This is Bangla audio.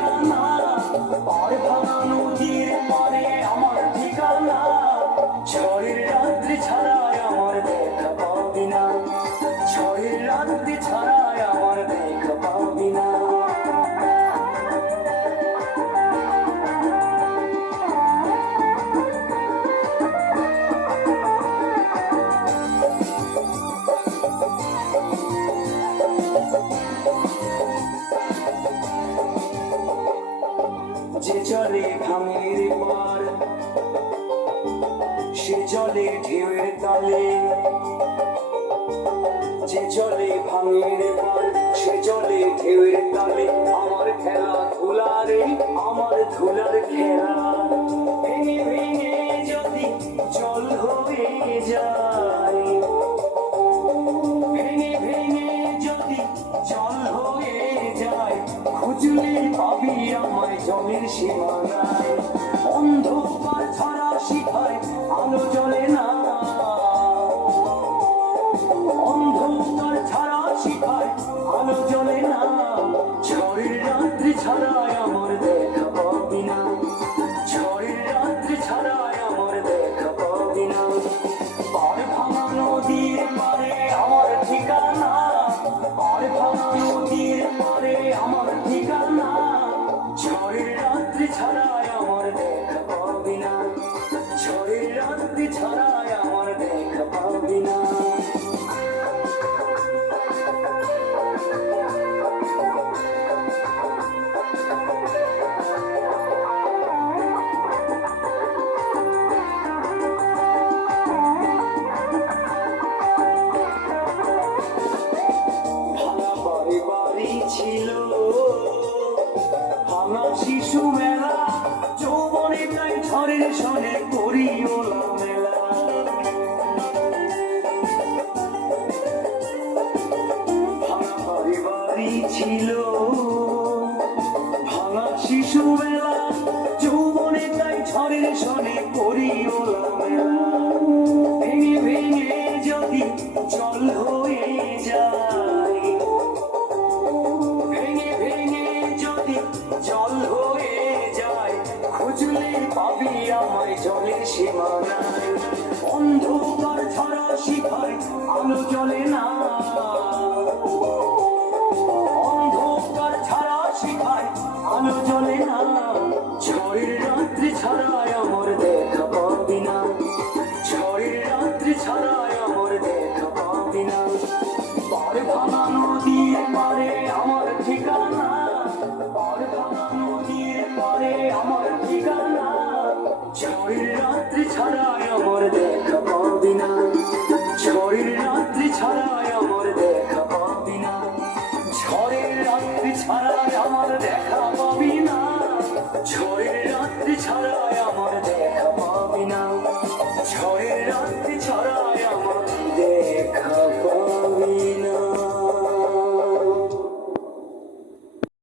ঠিকানা, পার ভাঙা নদীর পারে আমার ঠিকানা, ঝড়ের রাত্রি ছাড়াই আমার দেখা পাবি না, ঝড়ের রাত্রি ছাড়াই আমার দেখা পাবি না। যে জলে ভাঙের পার সে জলে ঢেউয়ের তালে, যে জলে ভাঙের পার সে জলে ঢেউয়ের তালে, আমার খেলা ধুলারে আমার ধুলার খেলা, ভেঙে ভেঙে যদি জল হয়ে যায়, ভেঙে ভেঙে যদি জল হয়ে যায়, খুঁজলে পাবি আমায় জলের সীমানায়, অন্ধকার ছাড়া শিখায় আলো জ্বলে না, অন্ধকার ছাড়া শিখায় আলো জ্বলে না, ঝড়ের রাত্রি ছাড়াই আমার দেখা পাবি না, ঝড়ের রাত্রি ছাড়াই আমার দেখা পাবি না। পার ভাঙা নদীর পারে আমার ঠিকানা, পার ভাঙা নদীর পারে আমার ঠিকানা, ঝড়ের রাত্রি ছাড়াই আমার দেখা পাবি না, ঝড়ের রাত্রি ছাড়াই আমার দেখা পাবি না। ভাঙা বাড়ি বাড়ি ছিল, ভাঙা শিশু মেলা, যৌবনে তাই ঝড়ের সনে করি ওলা মেলা, ভাঙা বাড়ি বাড়ি ছিল, ভাঙা শিশু মেলা, যৌবনে তাই ঝড়ের সনে করি ওলা মেলা, ভেঙে ভেঙে যদি জল হয়ে যায়, ভেঙে ভেঙে যদি জল হয়ে যায়, খুঁজলে পাবি আমায় জলের সীমানায়, অন্ধকার ছাড়া শিখায় আলো জ্বলে না, অন্ধকার ছাড়া শিখায় আলো জ্বলে না, ঝড়ের রাত্রি ছাড়াই আমার দেখা পাবি না, ঝড়ের রাত্রি ছাড়াই আমার দেখা পাবি না। পার ভাঙা নদীর পারে আমার ঠিকানা, পার ভাঙা নদীর পারে আমার ঠিকানা, ঝড়ের রাত্রি ছাড়াই